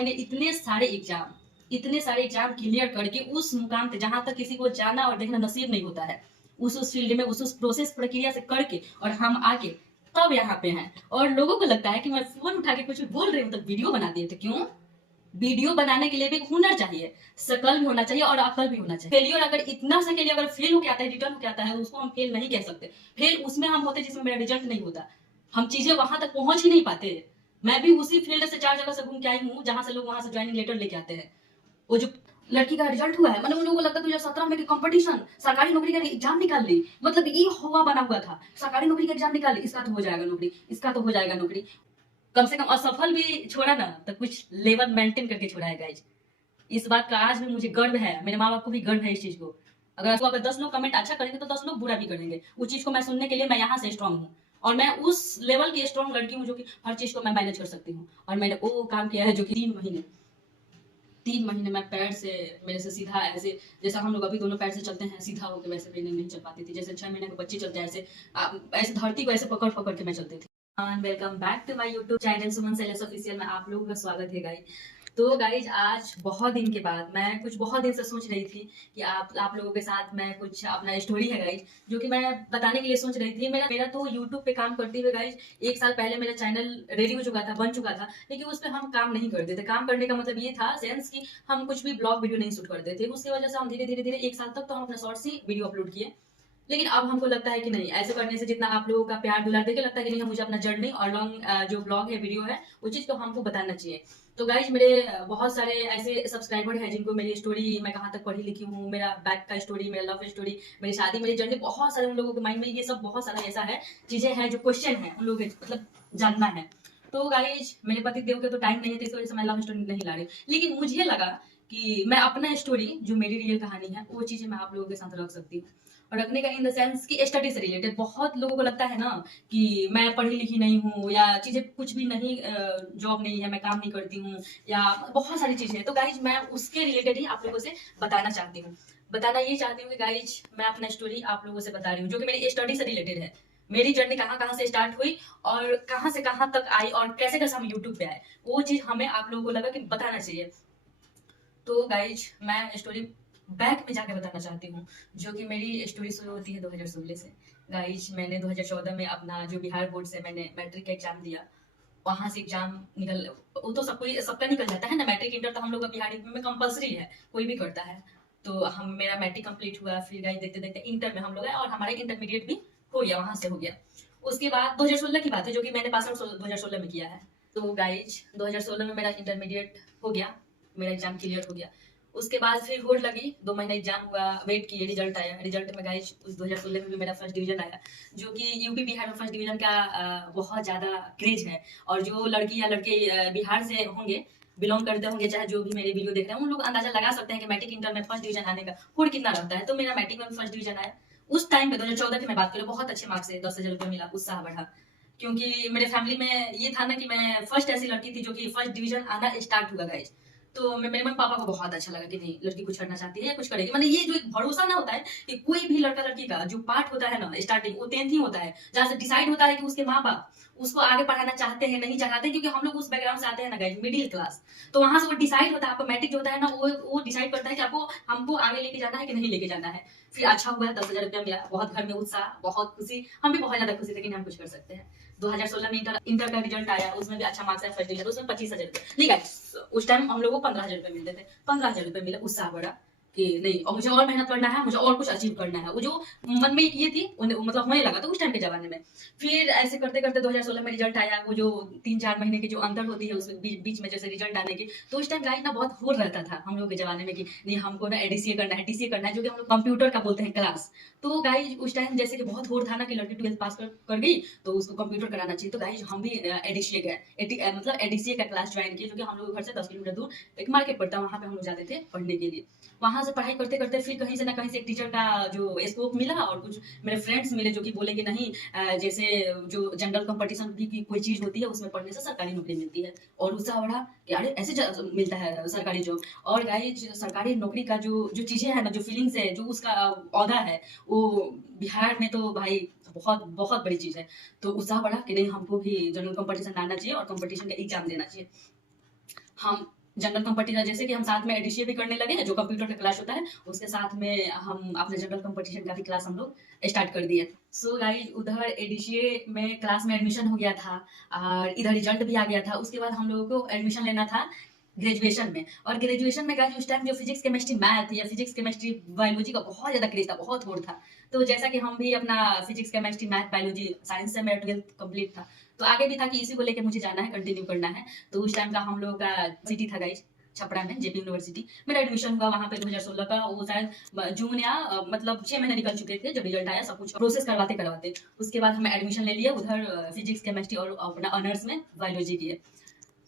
मैंने इतने सारे एग्जाम क्लियर करके उस मुकाम पे जहां तक किसी को जाना और देखना नसीब नहीं होता है, उस फील्ड में उस प्रोसेस प्रक्रिया से करके और हम आके तब यहाँ पे हैं। और लोगों को लगता है कि मैं फोन उठा के कुछ बोल रही हूँ तो वीडियो बना दिए थे। क्यों? वीडियो बनाने के लिए भी हुनर चाहिए, शकल भी होना चाहिए और अकल भी होना चाहिए। फेलियर अगर इतना सा के लिए अगर फेल होके आता है, रिटर्न होके आता है, तो उसको हम फेल नहीं कह सकते। फेल उसमें हम होते जिसमें मेरा रिजल्ट नहीं होता, हम चीजें वहां तक पहुंच ही नहीं पाते। मैं भी उसी फील्ड से 4 जगह से घूम के आई हूँ जहां से लोग वहां से ज्वाइनिंग लेटर लेके आते हैं। वो जो लड़की का रिजल्ट हुआ है, मतलब उन लोगों को लगता है 2017 में कंपटीशन सरकारी नौकरी का एग्जाम निकाल ली, मतलब ये हुआ बना हुआ था, सरकारी नौकरी का एग्जाम निकाल ली, इसका तो हो जाएगा नौकरी, इसका तो हो जाएगा नौकरी। कम से कम असफल भी छोड़ा ना तो कुछ लेवल मेंटेन करके छोड़ा है गाइज। इस बात का आज भी मुझे गर्व है, मेरे माँ बाप को भी गर्व है इस चीज को। अगर 10 लोग कमेंट अच्छा करेंगे तो 10 लोग बुरा भी करेंगे, उस चीज को मैं सुनने के लिए मैं यहाँ से स्ट्रांग हूँ। और मैं उस लेवल की स्ट्रांग लड़की हूँ जो कि हर चीज को मैं मैनेज कर सकती हूँ। और मैंने वो काम किया है जो कि 3 महीने मैं पैर से, मेरे से सीधा ऐसे, जैसा हम लोग अभी दोनों पैर से चलते हैं सीधा होकर, वैसे मैंने नहीं चल पाती थी। जैसे 6 महीने के बच्चे चलते हैं ऐसे, ऐसे धरती को ऐसे पकड़ पकड़ के मैं चलती थी। Welcome back to my YouTube channel Suman सेलेस ऑफिशियल में आप लोगों का स्वागत है गाइस। तो गाइज आज बहुत दिन के बाद, मैं कुछ बहुत दिन से सोच रही थी कि आप लोगों के साथ मैं कुछ अपना स्टोरी है गाइज जो कि मैं बताने के लिए सोच रही थी। मेरा तो यूट्यूब पे काम करते हुए गाइज 1 साल पहले मेरा चैनल रेडी हो चुका था, बन चुका था, लेकिन उस पर हम काम नहीं करते थे। काम करने का मतलब ये था सेंस कि हम कुछ भी ब्लॉग वीडियो नहीं शूट करते थे। उसकी वजह से हम धीरे धीरे धीरे 1 साल तक तो हम अपना शॉर्ट्स ही वीडियो अपलोड किए। लेकिन अब हमको लगता है कि नहीं, ऐसे करने से जितना आप लोगों का प्यार दुलार देके लगता है कि नहीं, मुझे अपना जर्नी और लॉन्ग जो ब्लॉग है, वीडियो है, वो चीज को हमको बताना चाहिए। तो गाइज मेरे बहुत सारे ऐसे सब्सक्राइबर हैं जिनको मेरी स्टोरी, मैं कहाँ तक पढ़ी लिखी हूँ, मेरा बैक का स्टोरी, मेरा लव स्टोरी, मेरी शादी, मेरी जर्नी, बहुत सारे उन लोगों के माइंड में ये सब बहुत सारा ऐसा है, चीजें हैं जो क्वेश्चन है उन लोगों के, मतलब जानना है। तो गाइज मेरे पति देव के तो टाइम नहीं है, तो इस वजह से मैं लव स्टोरी नहीं ला रही, लेकिन मुझे लगा कि मैं अपना स्टोरी जो मेरी रियल कहानी है वो चीजें मैं आप लोगों के साथ रख सकती हूँ। और रखने का इन द सेंस कि स्टडी से रिलेटेड, बहुत लोगों को लगता है ना कि मैं पढ़ी लिखी नहीं हूँ या चीजें कुछ भी नहीं, जॉब नहीं है, मैं काम नहीं करती हूँ, या बहुत सारी चीजें हैं। तो गाइज मैं उसके रिलेटेड ही आप लोगों से बताना चाहती हूँ। बताना ये चाहती हूँ कि गाइज मैं अपना स्टोरी आप लोगों से बता रही हूँ जो कि मेरी स्टडी से रिलेटेड है। मेरी जर्नी कहाँ कहाँ से स्टार्ट हुई और कहाँ से कहाँ तक आई और कैसे कैसे हम यूट्यूब पे आए, वो चीज हमें आप लोगों को लगा कि बताना चाहिए। तो गाइज मैं स्टोरी बैक में जाके बताना चाहती हूँ, जो कि मेरी स्टोरी शुरू होती है 2016 से। गाइज मैंने 2014 में अपना जो बिहार बोर्ड से मैंने मैट्रिक का एग्जाम दिया, वहां से एग्जाम निकल, वो तो सबका निकल जाता है ना, मैट्रिक इंटर तो हम लोग बिहार में कंपलसरी है, कोई भी करता है। तो हम, मेरा मैट्रिक कंप्लीट हुआ, फिर गाइज देखते देखते इंटर में हम लोग आए और हमारा इंटरमीडिएट भी हो गया, वहां से हो गया। उसके बाद 2016 की बात है जो कि मैंने पास आउट 2016 में किया है। तो गाइज 2016 में मेरा इंटरमीडिएट हो गया, मेरा एग्जाम क्लियर हो गया। उसके बाद फिर होड़ लगी, 2 महीने एग्जाम हुआ, वेट किए, रिजल्ट आया। रिजल्ट में गाइस उस 2016 में भी मेरा फर्स्ट डिवीजन आया, जो कि यूपी बिहार में फर्स्ट डिवीजन का बहुत ज्यादा क्रेज है। और जो लड़की या लड़के बिहार से होंगे, बिलोंग करते होंगे, चाहे जो भी मेरे वीडियो देख रहे हैं, उन लोग अंदाजा लगा सकते हैं कि मैट्रिक इंटर में फर्स्ट डिवीजन आने का होड़ कितना रहता है। तो मेरा मैट्रिक में फर्स्ट डिवीजन आया। उस टाइम पे 2014 की मैं बात करूँ, बहुत अच्छे मार्क्स से 10,000 रुपया मिला, उत्साह बढ़ा। क्योंकि मेरे फैमिली में ये था ना कि मैं फर्स्ट ऐसी लड़की थी जो कि फर्स्ट डिवीजन आना स्टार्ट हुआ गाइज। तो मेरे मम्मी पापा को बहुत अच्छा लगा कि नहीं, लड़की कुछ करना चाहती है, कुछ करेगी। मतलब ये जो एक भरोसा ना होता है कि कोई भी लड़का लड़की का जो पार्ट होता है ना स्टार्टिंग, वो 10th ही होता है, जहाँ से डिसाइड होता है कि उसके माँ बाप उसको आगे पढ़ाना चाहते हैं नहीं चाहते, क्योंकि हम लोग उस बैकग्राउंड से आते हैं ना गाइज, मिडिल क्लास। तो वहां से वो डिसाइड होता है, आपका मैट्रिक जो होता है ना, वो डिसाइड करता है कि आपको, हमको आगे लेके जाना है कि नहीं लेके जाना है। फिर अच्छा हुआ, 10,000 रुपया मिला, बहुत घर में उत्साह, बहुत खुशी, हम भी बहुत ज्यादा खुशी थे कि हम कुछ कर सकते हैं। 2016 में इंटर का रिजल्ट आया, उसमें भी अच्छा मार्क्स आया, फर्स्ट डिवीजन, उसमें 25,000 रुपये। ठीक है, उस टाइम हम लोग को 15,000 रुपये मिलते थे, 15,000 रुपये मिला, उत्साह बढ़ा कि नहीं, और मुझे और मेहनत करना है, मुझे और कुछ अचीव करना है। वो जो मन में ये थी मतलब होने लगा। तो उस टाइम के जमाने में फिर ऐसे करते करते 2016 में रिजल्ट आया। वो जो 3-4 महीने की जो अंतर होती है उस बीच में जैसे रिजल्ट आने की, तो उस टाइम गाइस ना बहुत होड़ रहता था हम लोग के जमाने में कि नहीं, हमको ना एडीसीए करना है, टीसीए करना है, जो कि हम लोग कंप्यूटर का बोलते हैं क्लास। तो गाइस उस टाइम जैसे कि बहुत होड़ था ना कि लड़की 12th पास कर गई तो उसको कंप्यूटर कराना चाहिए। तो गाइस हम भी एडीसीए गए, मतलब एडीसीए का क्लास ज्वाइन किए, जो कि हम लोग घर से 10 किलोमीटर दूर एक मार्केट पड़ता है, वहां पे हम लोग जाते थे पढ़ने के लिए। वहां से पढ़ाई करते करते फिर कहीं से ना कहीं से एक टीचर का जो स्कोप मिला, और कुछ मेरे फ्रेंड्स मिले जो कि बोले कि नहीं, जैसे जो जनरल कंपटीशन की कोई चीज होती है उसमें पढ़ने से सरकारी नौकरी मिलती है। और उत्साह बढ़ा कि अरे ऐसे मिलता है सरकारी जॉब। और गाइस सरकारी नौकरी का जो जो चीजें है ना, जो फीलिंग्स है, जो उसका औहदा है, वो बिहार में तो भाई बहुत बहुत बड़ी चीज है। तो उत्साह बढ़ा कि नहीं, हमको भी जनरल कंपटीशन आना चाहिए और कंपटीशन का एग्जाम देना चाहिए। हम जनरल कंपटीशन, जैसे कि हम साथ में एडीसीए भी करने लगे हैं, जो कंप्यूटर का क्लास होता है, उसके साथ में हम अपने जनरल कंपटीशन का भी क्लास हम लोग स्टार्ट कर दिए। सो गाइस, उधर एडीसीए में क्लास में एडमिशन हो गया था और इधर रिजल्ट भी आ गया था। उसके बाद हम लोगों को एडमिशन लेना था ग्रेजुएशन में। और ग्रेजुएशन में गाइस, उस टाइम जो फिजिक्स केमिस्ट्री मैथ या फिजिक्स केमिस्ट्री बायोलॉजी का बहुत ज्यादा क्रेज था, बहुत होड़ था। तो जैसा कि हम भी अपना physics chemistry math biology science से मेरा 12th कंप्लीट था, तो आगे भी था कि इसी को लेकर मुझे जाना है, कंटिन्यू करना है। तो उस टाइम का हम लोग का सिटी था गाइस, छपरा में जेपी यूनिवर्सिटी। मेरा एडमिशन हुआ वहां पे 2016 का, वो शायद जून या मतलब 6 महीने निकल चुके थे जब रिजल्ट आया, सब कुछ प्रोसेस करवाते करवाते। उसके बाद हमें एडमिशन ले लिया उधर फिजिक्स केमिस्ट्री और अपना ऑनर्स में बायोलॉजी किए।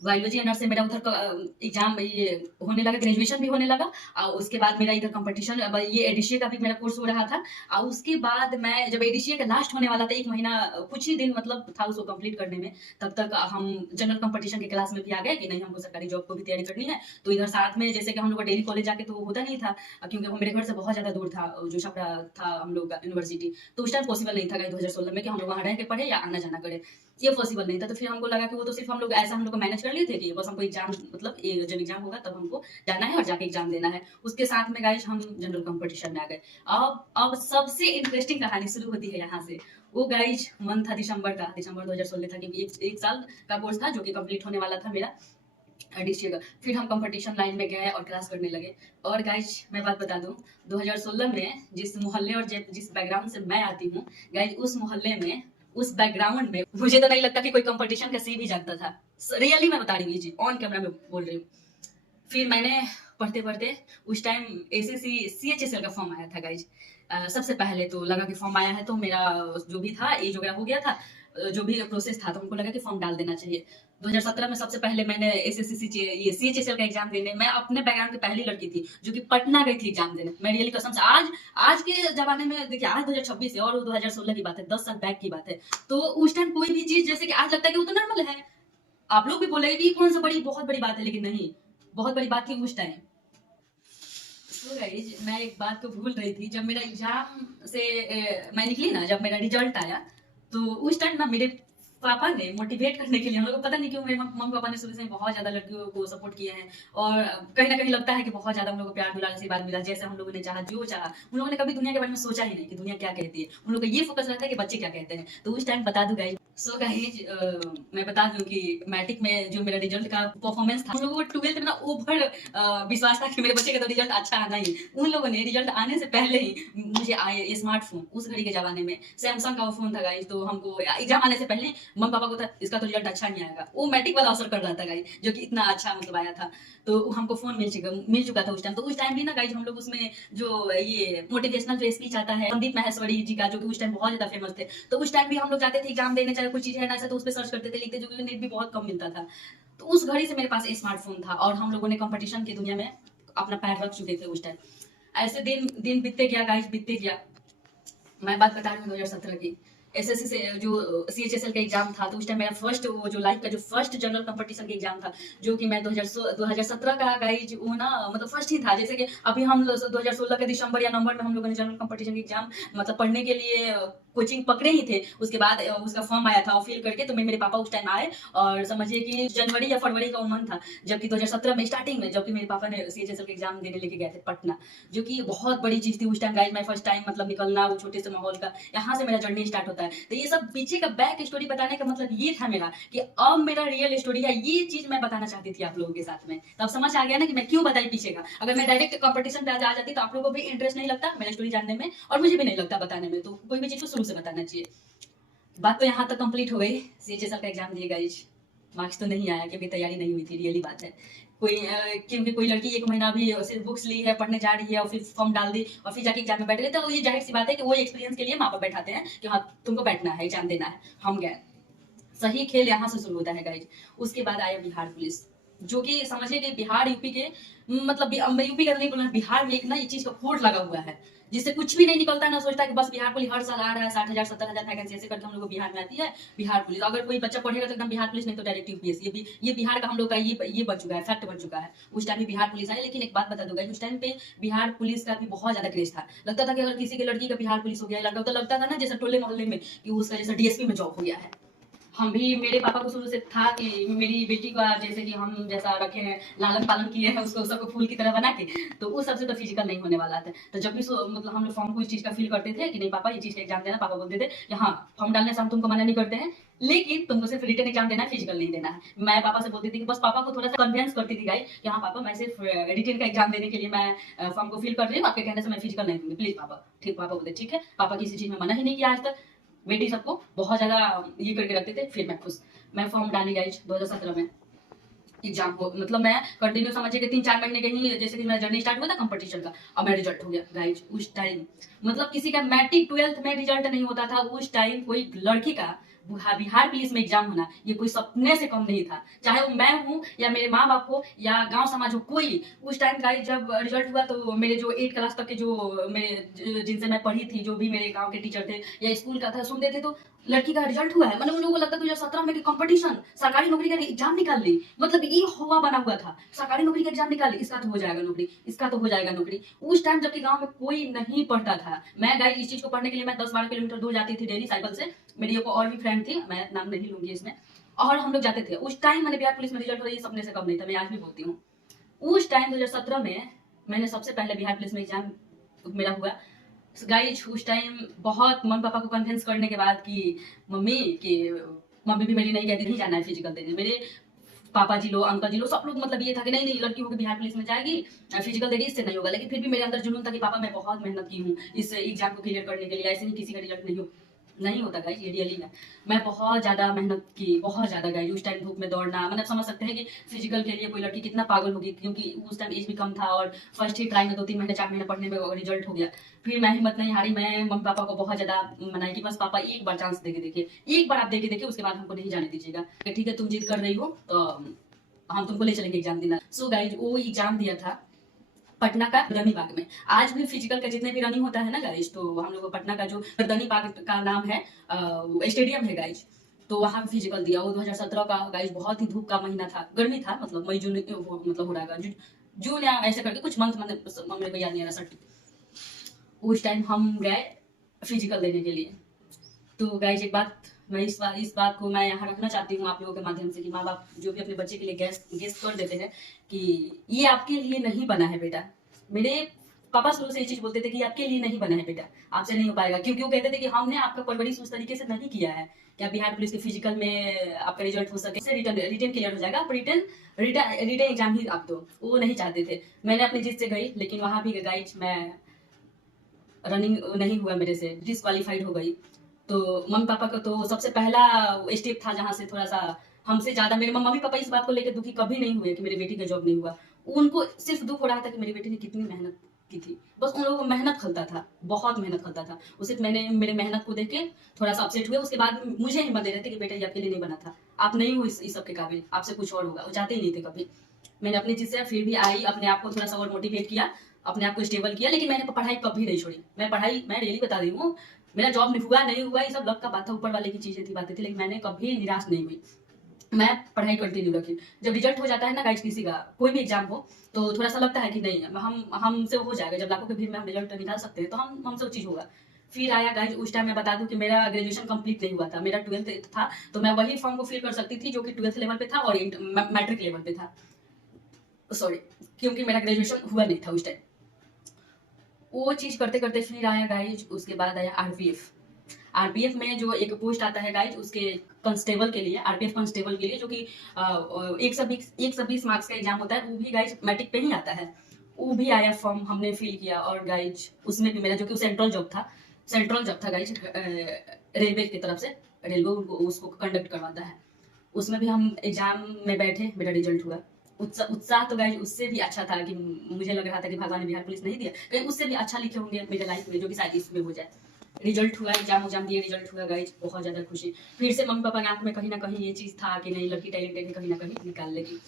बायोलॉजी ऑनर्स से मेरा उधर एग्जाम ये होने लगा, ग्रेजुएशन भी होने लगा। और उसके बाद मेरा इधर कंपटीशन, ये एडीसीए का भी मेरा कोर्स हो रहा था। और उसके बाद मैं जब एडीसीए का लास्ट होने वाला था, 1 महीना कुछ ही दिन मतलब था उसको कंप्लीट करने में, तब तक हम जनरल कंपटीशन के क्लास में भी आ गए कि नहीं, हमको सरकारी जॉब को भी तैयारी करनी है। तो इधर साथ में जैसे कि हम लोग को डेली कॉलेज जाके तो होता नहीं था, क्योंकि वो मेरे घर से बहुत ज्यादा दूर था, जो छपरा था हम लोग का यूनिवर्सिटी। तो उस टाइम पॉसिबल नहीं था 2016 में कि हम लोग वहाँ रह के पढ़े या आना जाना करे, ये पॉसिबल नहीं था। तो फिर हमको लगा कि वो तो सिर्फ हम लोग ऐसा हम लोग को मैनेज कर लिए थे कि बस हमको एग्जाम, मतलब जब एग्जाम होगा तब हमको जाना है और जाके एग्जाम देना है। उसके साथ में गाइस हम जनरल कंपटीशन में आ गए। अब सबसे इंटरेस्टिंग कहानी शुरू होती है यहाँ से। वो गाइस मंथ था दिसंबर का, दिसंबर 2016 था, क्योंकि एक साल का कोर्स था जो कि कंप्लीट होने वाला था मेरा एडीसीए का। फिर हम कंपटीशन लाइन में गए और क्लास करने लगे। और गाइज मैं बात बता दूं, 2016 में जिस मोहल्ले और जिस बैकग्राउंड से मैं आती हूँ गाइज, उस मोहल्ले में, उस बैकग्राउंड में मुझे तो नहीं लगता कि कोई कंपटीशन का सी भी जानता था। रियली मैं बता रही हूँ, जी ऑन कैमरा में बोल रही हूँ। फिर मैंने पढ़ते पढ़ते उस टाइम एसएससी सीएचएसएल का फॉर्म आया था गाइज। सबसे पहले तो लगा कि फॉर्म आया है तो मेरा जो भी था एज वगैरह हो गया था, जो भी प्रोसेस था, तो हमको लगा कि फॉर्म डाल देना चाहिए। 2017 में सबसे पहले मैंने एसएससी ये सीएचएसएल का एग्जाम देने, मैं अपने बैकग्राउंड की पहली लड़की थी जो कि पटना गई थी एग्जाम देने। मैं रियली कसम से, आज के जमाने में देखिए, आज 2026 है और 2016 की बात है, 10 साल बैक की बात है। तो उस टाइम कोई भी चीज जैसे कि आज लगता है कि वो तो नॉर्मल है। आप लोग भी बोलेंगे कि कौन सा बहुत बड़ी बात है, लेकिन नहीं, बहुत बड़ी बात थी उस टाइम। तो गाइज मैं एक बात को भूल रही थी, जब मेरा एग्जाम से मैं निकली ना, जब मेरा रिजल्ट आया, तो उस टाइम ना मेरे पापा ने मोटिवेट करने के लिए, हम लोग को पता नहीं क्यों, मेरे मम्मी पापा ने शुरू से बहुत ज्यादा लड़कियों को सपोर्ट किए हैं। और कहीं ना कहीं लगता है कि बहुत ज्यादा हम लोग को प्यार दुलार से बात मिला, जैसे हम लोगों ने चाहा, जो चाहा। उन लोगों ने कभी दुनिया के बारे में सोचा ही नहीं कि दुनिया क्या कहती है, उन लोग का ये फोकस रहता है कि बच्चे क्या कहते हैं। तो उस टाइम बता दूं गाइज, सो गाइज मैं बता दूं कि मैट्रिक में जो मेरा रिजल्ट का परफॉर्मेंस था, उन लोगों को 12th में ना ओवर विश्वास था कि मेरे बच्चे का तो रिजल्ट अच्छा आना ही। उन लोगों ने रिजल्ट आने से पहले ही मुझे आए स्मार्टफोन, उस घड़ी के जमाने में सैमसंग का वो फोन था गाइज। तो हमको एग्जाम आने से पहले मम्मी पापा को था इसका तो रिजल्ट अच्छा नहीं आएगा, वो मैट्रिक वाला असर कर रहा था गाइज, जो कि इतना अच्छा मतलब आया था। तो हमको फोन मिल चुका था उस टाइम। तो उस टाइम भी ना गाइज हम लोग उसमें जो ये मोटिवेशनल जो स्पीच आता है संदीप माहेश्वरी जी का, जो कि उस टाइम बहुत ज्यादा फेमस थे, तो उस टाइम भी हम लोग जाते थे एग्जाम देने, चाहे कोई चीज है ना ऐसा, तो उस पर सर्च करते थे, लिखते, जो कि नेट भी बहुत कम मिलता था। तो उस घड़ी से मेरे पास स्मार्टफोन था और हम लोगों ने कंपटीशन की दुनिया में अपना पैर रख चुके थे उस टाइम। ऐसे दिन दिन बीतते गया गाइस, बीतते गया। मैं बात बता रही हूँ 2017 की, एसएससी से जो सीएचएसएल का एग्जाम था, तो उस टाइम मेरा फर्स्ट, वो जो लाइफ का जो फर्स्ट जनरल कंपटीशन का एग्जाम था, जो कि मैं 2017 का गाइज, वो ना मतलब फर्स्ट ही था। जैसे कि अभी हम 2016 के दिसंबर या नवंबर में हम लोगों ने जनरल कंपटीशन का एग्जाम मतलब पढ़ने के लिए कोचिंग पकड़े ही थे। उसके बाद उसका फॉर्म आया था और फिल करके, तो मेरे पापा उस टाइम आए, और समझिए कि जनवरी या फरवरी का मंथ था, जबकि 2017 में स्टार्टिंग में, जबकि मेरे पापा ने सीएचएसएल का एग्जाम देने लेके गए थे पटना, जो कि बहुत बड़ी चीज थी उस टाइम गाइज। मैं फर्स्ट टाइम मतलब निकलना वो छोटे से माहौल का, यहाँ से मेरा जर्नी स्टार्ट होता है। तो ये सब पीछे का बैक स्टोरी बताने का मतलब ये था मेरा, कि अब मेरा रियल स्टोरी है, ये चीज मैं बताना चाहती थी आप लोगों के साथ में। तो अब समझ आ गया ना कि मैं क्यों बताई पीछे का। अगर मैं डायरेक्ट कंपटीशन पे आ जाती तो आप लोगों को भी इंटरेस्ट नहीं लगता मेरा स्टोरी जानने में, और मुझे भी नहीं लगता बताने में। तो कोई भी चीज को शुरू से बताना चाहिए। बात तो यहाँ तक कंप्लीट हो गई। सीएचएसएल का एग्जाम दिए गाइज, मार्क्स तो नहीं आया क्योंकि तैयारी नहीं हुई थी, रियली बात है। क्योंकि कोई लड़की 1 महीना भी सिर्फ बुक्स ली है, पढ़ने जा रही है, और फिर फॉर्म डाल दी और फिर जाके एग्जाम में बैठ गई, तो ये जाहिर सी बात है कि वो एक्सपीरियंस के लिए माँ बाप बैठाते हैं कि हाँ तुमको बैठना है, एग्जाम देना है। हम गए, सही खेल यहाँ से शुरू होता है गाइज। उसके बाद आया बिहार पुलिस, जो कि समझिए कि बिहार यूपी के, मतलब यूपी का तो नहीं बोलना, बिहार में एक ना ये चीज का खोट लगा हुआ है, जिससे कुछ भी नहीं निकलता है ना। सोचता है कि बस बिहार पुलिस हर साल आ रहा है, 60,000 70,000 वैकेंसी ऐसे करके हम लोग को बिहार में आती है बिहार पुलिस। अगर कोई बच्चा पढ़ेगा तो एकदम बिहार पुलिस, नहीं तो डायरेक्ट यूपीएससी। ये बिहार का हम लोग का ये बन चुका है, फैक्ट बन चुका है। उस टाइम भी बिहार पुलिस आई, लेकिन एक बात बता दूंगा, उस टाइम पे बिहार पुलिस का भी बहुत ज्यादा क्रेज था। लगता था कि अगर किसी की लड़की का बिहार पुलिस हो गया, लड़का तो लगता था ना जैसे टोले मोहल्ले में कि उसका जैसे डीएसपी में जॉब हो गया है। हम भी, मेरे पापा को शुरू से था कि मेरी बेटी का जैसे कि हम जैसा रखे हैं, लालन पालन किए हैं उसको, सबको फूल की तरह बना के, तो उस सबसे तो फिजिकल नहीं होने वाला था। तो जब भी मतलब हम लोग फॉर्म को इस चीज का फील करते थे कि नहीं पापा ये चीज का एग्जाम देना, पापा बोलते थे कि हाँ फॉर्म डालने से हम तुमको मना नहीं करते हैं, लेकिन तुमको सिर्फ रिटन एग्जाम देना है, फिजिकल नहीं देना है। मैं पापा से बोलती थी कि बस पापा को थोड़ा सा कन्विंस करती थी गाइस कि हाँ पापा मैं सिर्फ रिटन का एग्जाम देने के लिए मैं फॉर्म को फिल कर रही हूँ, आपके कहने से मैं फिजिकल नहीं दूंगी, प्लीज पापा। ठीक, पापा बोलते ठीक है। पापा किसी चीज में मना ही नहीं किया आज तक। बेटी सबको बहुत ज्यादा ये करके रखते थे। फिर मैं खुश, मैं फॉर्म डाली गाइज 2017 में। एग्जाम हो मतलब मैं कंटिन्यू समझिए कि 3-4 महीने के ही जैसे कि मेरा जर्नी स्टार्ट हुआ था कंपटीशन का, अब मेरा रिजल्ट हो गया गाइज। उस टाइम मतलब किसी का मैट्रिक 12th में रिजल्ट नहीं होता था, उस टाइम कोई लड़की का बिहार पुलिस में एग्जाम होना ये कोई सपने से कम नहीं था। चाहे वो मैं हूँ या मेरे माँ बाप हो या गांव समाज हो, कोई उस टाइम गाइज जब रिजल्ट हुआ तो मेरे जो 8 क्लास तक के जो मेरे जिनसे मैं पढ़ी थी, जो भी मेरे गांव के टीचर थे या स्कूल का था, सुनते थे तो लड़की का रिजल्ट हुआ है, मतलब उन लोगों को लगता था 2017 में कंपटीशन सरकारी नौकरी का एग्जाम निकाल ली, मतलब ये हवा बना हुआ था सरकारी नौकरी का एग्जाम निकाल ली, इसका तो हो जाएगा नौकरी, इसका तो हो जाएगा नौकरी। उस टाइम जबकि गांव में कोई नहीं पढ़ता था। मैं गाइस इस चीज को पढ़ने के लिए मैं 10-12 किलोमीटर दूर जाती थी डेली साइकिल से। मेरी एक और भी फ्रेंड थी, मैं नाम नहीं लूंगी इसमें, और हम लोग जाते थे। उस टाइम मैंने बिहार पुलिस में रिजल्ट हो रही सपने से कम नहीं था, मैं आज भी बोलती हूँ। उस टाइम 2017 में मैंने सबसे पहले बिहार पुलिस में एग्जाम मेरा हुआ गाइज। उस टाइम बहुत मम्मी पापा को कन्विंस करने के बाद मम्मी कि मम्मी भी मेरी नहीं कहती नहीं जाना है फिजिकल देने, मेरे पापा जी लोग अंकल जी लोग सब लोग मतलब ये था कि नहीं नहीं लड़की होगी बिहार पुलिस में जाएगी फिजिकल देगी, इससे नहीं होगा। लेकिन फिर भी मेरे अंदर जुनून था कि पापा मैं बहुत मेहनत की हूँ इस एग्जाम को क्लियर करने के लिए, ऐसे नहीं किसी का रिजल्ट नहीं होता गाइस, ये रियली है। मैं बहुत ज्यादा मेहनत की, बहुत ज्यादा गाइस। उस टाइम धूप में दौड़ना, मतलब समझ सकते हैं कि फिजिकल के लिए कोई लड़की कितना पागल होगी, क्योंकि उस टाइम एज भी कम था और फर्स्ट ही ट्राई में 2-3 महीने 4 महीने पढ़ने में रिजल्ट हो गया। फिर मैं हिम्मत नहीं हारी, मैं मम्मी पापा को बहुत ज्यादा मनाई कि बस पापा एक बार चांस देके देखिए, एक बार आप देके देखिए, उसके बाद हमको नहीं जाने दीजिएगा। ठीक है तुम जिद कर रही हो तो हम तुमको ले चलेंगे एग्जाम देना। सो गाइज वो एग्जाम दिया था पटना का गर्दनी बाग में। आज भी फिजिकल का जितने भी रनिंग होता है ना गाइज, तो हम लोग पटना का जो गर्दनी बाग का नाम है स्टेडियम है गाइज, तो वहां फिजिकल दिया। वो 2017 का गाइज बहुत ही धूप का महीना था, गर्मी था, मतलब मई जून मतलब हो रहा है जून या ऐसे करके कुछ मंथ मेरे को याद नहीं आ रहा सर। उस टाइम हम गए फिजिकल देने के लिए। तो गाइज एक बात मैं इस बात को मैं यहाँ रखना चाहती हूँ आप लोगों के माध्यम से कि माँ बाप जो भी अपने बच्चे के लिए गेस्ट कर देते हैं कि ये आपके लिए नहीं बना है बेटा। मेरे पापा शुरू से ये चीज बोलते थे कि आपके लिए नहीं बना है बेटा, आपसे नहीं हो पाएगा, क्योंकि वो कहते थे कि हमने आपका परवरिश उस तरीके से नहीं किया है कि आप बिहार पुलिस के फिजिकल में आपका रिजल्ट हो सके, रिटर्न क्लियर हो जाएगा, आप रिटर्न एग्जाम ही आप दो, वो नहीं चाहते थे। मैंने अपनी जिद से गई, लेकिन वहां भी गाइज मैं रनिंग नहीं हुआ, मेरे से डिसक्वालीफाइड हो गई। तो मम्मी पापा का तो सबसे पहला स्टेप था जहां से थोड़ा सा हमसे ज्यादा मेरे मम्मी पापा इस बात को लेकर दुखी कभी नहीं हुए कि मेरी बेटी का जॉब नहीं हुआ। उनको सिर्फ दुख हो रहा था कि मेरी बेटी ने कितनी मेहनत की थी, बस उन लोगों को मेहनत खलता था, बहुत मेहनत खलता था। उसे मैंने मेरे मेहनत को देख के थोड़ा सा अपसेट हुए। उसके बाद मुझे हिम्मत दे रहे थे कि बेटा ये आपके लिए नहीं बना था, आप नहीं हो इस सब के काबिल, आपसे कुछ और होगा। वो चाहते ही नहीं थे कभी। मैंने अपनी चीज से फिर भी आई, अपने आप को थोड़ा सा और मोटिवेट किया, अपने आप को स्टेबल किया, लेकिन मैंने पढ़ाई कभी नहीं छोड़ी। मैं रियली बता रही हूँ, मेरा जॉब नहीं हुआ नहीं हुआ ये सब लक का बात था, ऊपर वाले की चीजें थी, बातें थी, लेकिन मैंने कभी निराश नहीं हुई, मैं पढ़ाई कंटिन्यू रखी। जब रिजल्ट हो जाता है ना गाइज किसी का कोई भी एग्जाम हो, तो थोड़ा सा लगता है कि नहीं हम हमसे हो जाएगा, जब लाखों के भीड़ में हम रिजल्ट निकाल सकते हैं तो हमसे वो चीज होगा। फिर आया गाइज उस टाइम मैं बता दूं कि मेरा ग्रेजुएशन कंप्लीट नहीं हुआ था, मेरा 12th था, तो मैं वही फॉर्म को फिल कर सकती थी जो कि 12th लेवल पे था और मैट्रिक लेवल पे था, सॉरी, क्योंकि मेरा ग्रेजुएशन हुआ नहीं था उस टाइम। वो चीज करते करते फिर आया गाइज, उसके बाद आया आरपीएफ में जो एक पोस्ट आता है गाइज, उसके कांस्टेबल के लिए, आरपीएफ कांस्टेबल के लिए, जो कि 120 मार्क्स का एग्जाम होता है, वो भी गाइज मैट्रिक पे ही आता है। वो भी आया फॉर्म, हमने फिल किया, और गाइज उसमें भी मेरा जो कि सेंट्रल जॉब था गाइज, रेलवे की तरफ से, रेलवे उसको कंडक्ट करवाता है। उसमें भी हम एग्जाम में बैठे, मेरा रिजल्ट हुआ। उत्साह तो गाइज उससे भी अच्छा था कि मुझे लग रहा था कि भगवान ने बिहार पुलिस नहीं दिया, कहीं उससे भी अच्छा लिखे होंगे मेरे लाइफ में, जो कि शायद इसमें हो जाए। रिजल्ट हुआ, एग्जाम दिए, रिजल्ट हुआ गाइज, बहुत ज्यादा खुशी। फिर से मम्मी पापा के आंख में कहीं ना कहीं ये चीज था कि नहीं लड़की टैलेंटेड है, कहीं ना कहीं निकाल लेगी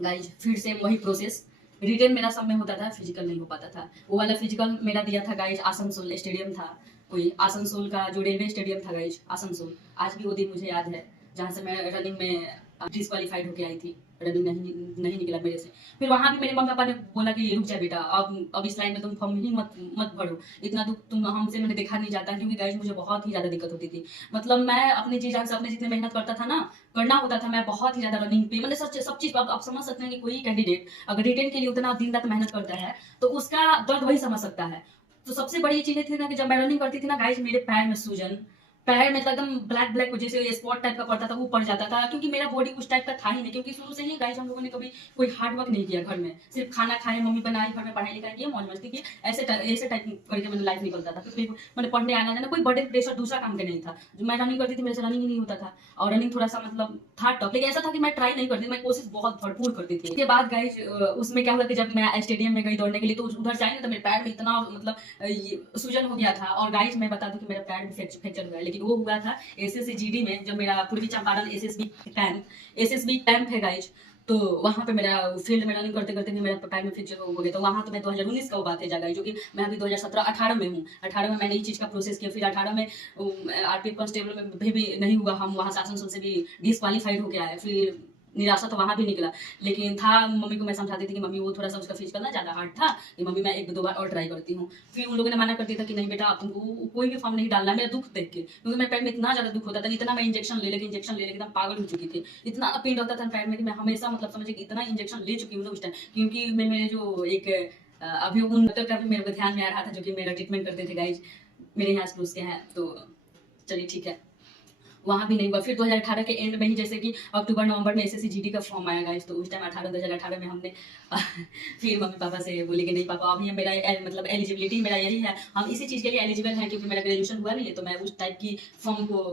गाइज। फिर से वही प्रोसेस, रिटर्न मेरा सब में होता था, फिजिकल नहीं हो पाता था। वो वाला फिजिकल मेरा दिया था गाइज, आसनसोल स्टेडियम था, कोई आसनसोल का जो रेलवे स्टेडियम था गाइज, आसनसोल। आज भी वो दिन मुझे याद है जहाँ से मैं रनिंग में डिस्क्वालीफाइड होके आई थी रनिंग नहीं नहीं निकला मेरे से। फिर वहाँ भी मेरे मम्मी पापा ने बोला कि रुक जा बेटा, अब इस लाइन में तुम फॉर्म ही मत मत भरो, इतना दुख तुम हमसे मैंने देखा नहीं जाता, क्योंकि गाइस मुझे बहुत ही ज़्यादा दिक्कत होती थी। मतलब मैं अपने जी जान से अपने जितने मेहनत करता था ना, करना होता था, मैं बहुत ही ज़्यादा रनिंग पे मतलब सच सब चीज़ आप समझ सकते हैं कि कोई कैंडिडेट अगर रिटेन के लिए उतना दिन रात मेहनत करता है तो उसका दर्द वही समझ सकता है। तो सबसे बड़ी चीज़ थी ना कि जब मैं रनिंग करती थी ना गाइस, मेरे पैर में सूजन, पैर में तो एकदम ब्लैक ब्लैक जैसे स्पॉट टाइप का पड़ता था, वो पड़ जाता था, क्योंकि मेरा बॉडी उस टाइप का था ही नहीं, क्योंकि शुरू से ही गाइस हम लोगों ने कभी कोई हार्ड वर्क नहीं किया घर में, सिर्फ खाना खाए, मम्मी बनाई, घर में पढ़ाई लिखाई की, मौज मस्ती की, ऐसे टाइप करके मैंने लाइफ निकलता था। फिर मैंने पढ़ने आना जाना, कोई बर्थडे प्रेशर दूसरा काम का नहीं था। जो मैं रनिंग करती थी मेरे से रनिंग ही नहीं होता था, और रनिंग थोड़ा सा मतलब था टफ, लेकिन ऐसा था कि मैं ट्राई नहीं करती, मैं कोशिश बहुत भरपूर करती थी। उसके बाद गाइस उसमें क्या हुआ कि जब मैं स्टेडियम में गई दौड़ने के लिए, तो उधर जाए ना तो मेरे पैर में इतना मतलब सूजन हो गया था। और गाइस मैं बता दूं कि मेरा पैर भी फ्रैक्चर हुआ है, लेकिन वो हुआ था एसएससी में, जब मेरा पूर्वी चंपारण एसएसबी कैंप है गाइज, तो वहाँ पे मेरा फील्ड में रनिंग करते करते भी मेरा पैर में फ्रैक्चर हो गया। तो वहाँ तो मैं 2019 का वो बात है जाएगा, जो कि मैं अभी 2017-18 में हूँ। 18 में मैंने ये चीज़ का प्रोसेस किया, फिर 18 में आरपीएफ कांस्टेबल में भी नहीं हुआ, हम वहाँ से आसनसोल से भी डिस्क्वालीफाइड हो गया है। फिर निराशा तो वहाँ भी निकला, लेकिन था मम्मी को मैं समझाती थी कि मम्मी वो थोड़ा सा उसका फिजिकल ना ज़्यादा हार्ड था, कि मम्मी मैं एक दो बार और ट्राई करती हूँ। फिर उन लोगों ने मना कर दिया था कि नहीं बेटा अब तुमको कोई भी फॉर्म नहीं डालना है, मेरा दुख देख के, क्योंकि मेरे पैर में इतना ज़्यादा दुख होता था, इतना मैं इंजेक्शन ले लेके एकदम पागल हो चुकी थी, इतना पेन होता था पैर में कि मैं हमेशा मतलब समझे कि इतना इंजेक्शन ले चुकी हूँ उस टाइम, क्योंकि मैं मेरे जो एक अभी उन डॉक्टर का भी मेरे को ध्यान में आ रहा था, जो कि मेरा ट्रीटमेंट करते थे गाइज, मेरे यहाँ से उसके हैं, तो चलिए ठीक है, वहाँ भी नहीं हुआ। फिर 2018 के एंड में ही, जैसे कि अक्टूबर नवंबर में एसएससी जीडी का फॉर्म आया गाइस, तो उस टाइम 2018 में हमने फिर मम्मी पापा से बोले कि नहीं पापा अभी मेरा मतलब एलिजिबिलिटी मेरा यही है, हम इसी चीज़ के लिए एलिजिबल हैं, क्योंकि मेरा ग्रेजुएशन हुआ नहीं है, तो मैं उस टाइप की फॉर्म को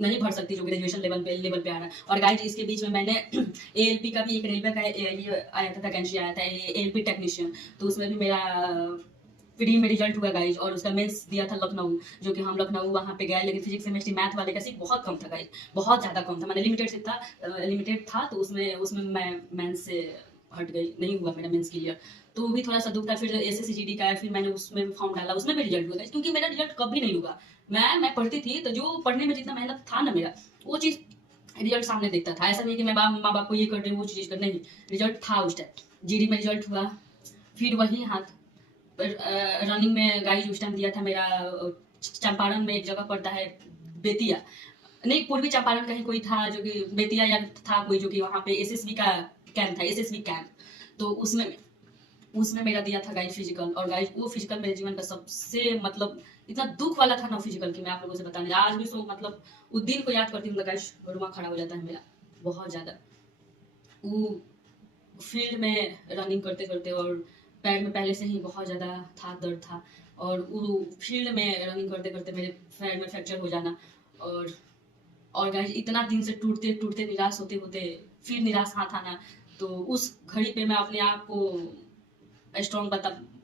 नहीं भर सकती जो ग्रेजुएशन लेवल पे आ रहा है। और गाइज इसके बीच में मैंने एएलपी का भी एक रेलवे का ये आया था, वैकेंसी आया था एएलपी टेक्नीशियन, तो उसमें भी मेरा प्री में रिजल्ट हुआ गाइज, और उसका मेंस दिया था लखनऊ, जो कि हम लखनऊ वहाँ पे गए, लेकिन फिजिक्स केमिस्ट्री मैथ वाले का सीट बहुत कम था गाइज, बहुत ज़्यादा कम था, मैंने लिमिटेड था, तो उसमें मैं मेंस से हट गई, नहीं हुआ मेरा मेंस क्लियर, तो वो भी थोड़ा सा दुख था। फिर एसएससी जीडी का है, फिर मैंने उसमें भी फॉर्म डाला, उसमें भी रिजल्ट हुआ गाइज, क्योंकि मेरा रिजल्ट कभी नहीं हुआ, मैं पढ़ती थी, तो जो पढ़ने में जितना मेहनत था ना मेरा, वो चीज़ रिजल्ट सामने देखता था। ऐसा नहीं कि मैं माँ बाप को ये कर रही हूँ वो चीज़ कर, नहीं, रिजल्ट था उस टाइम, जीडी में रिजल्ट हुआ। फिर वही हाथ रनिंग में गाइज उस टाइम दिया था मेरा, चंपारण में एक जगह पड़ता है बेतिया, नहीं पूर्वी चंपारण का ही कोई था, जो कि बेतिया या था कोई, जो कि वहाँ पे एसएसबी का कैंप था, एसएसबी कैंप, तो उसमें उसमें मेरा दिया था गाइज फिजिकल, और गाइज वो फिजिकल मेरे जीवन का सबसे मतलब इतना दुख वाला था ना फिजिकल की, मैं आप लोगों से बताने आज भी सो मतलब उस दिन को याद करती हूँ गाइज, रुआ खड़ा हो जाता है मेरा बहुत ज़्यादा। वो फील्ड में रनिंग करते करते, और पैर में पहले से ही बहुत ज़्यादा था दर्द था, और वो फील्ड में रनिंग करते करते मेरे पैर में फ्रैक्चर हो जाना, और गाइस इतना दिन से टूटते टूटते निराश होते होते फिर निराश हाथ आना, तो उस घड़ी पे मैं अपने आप को स्ट्रॉन्ग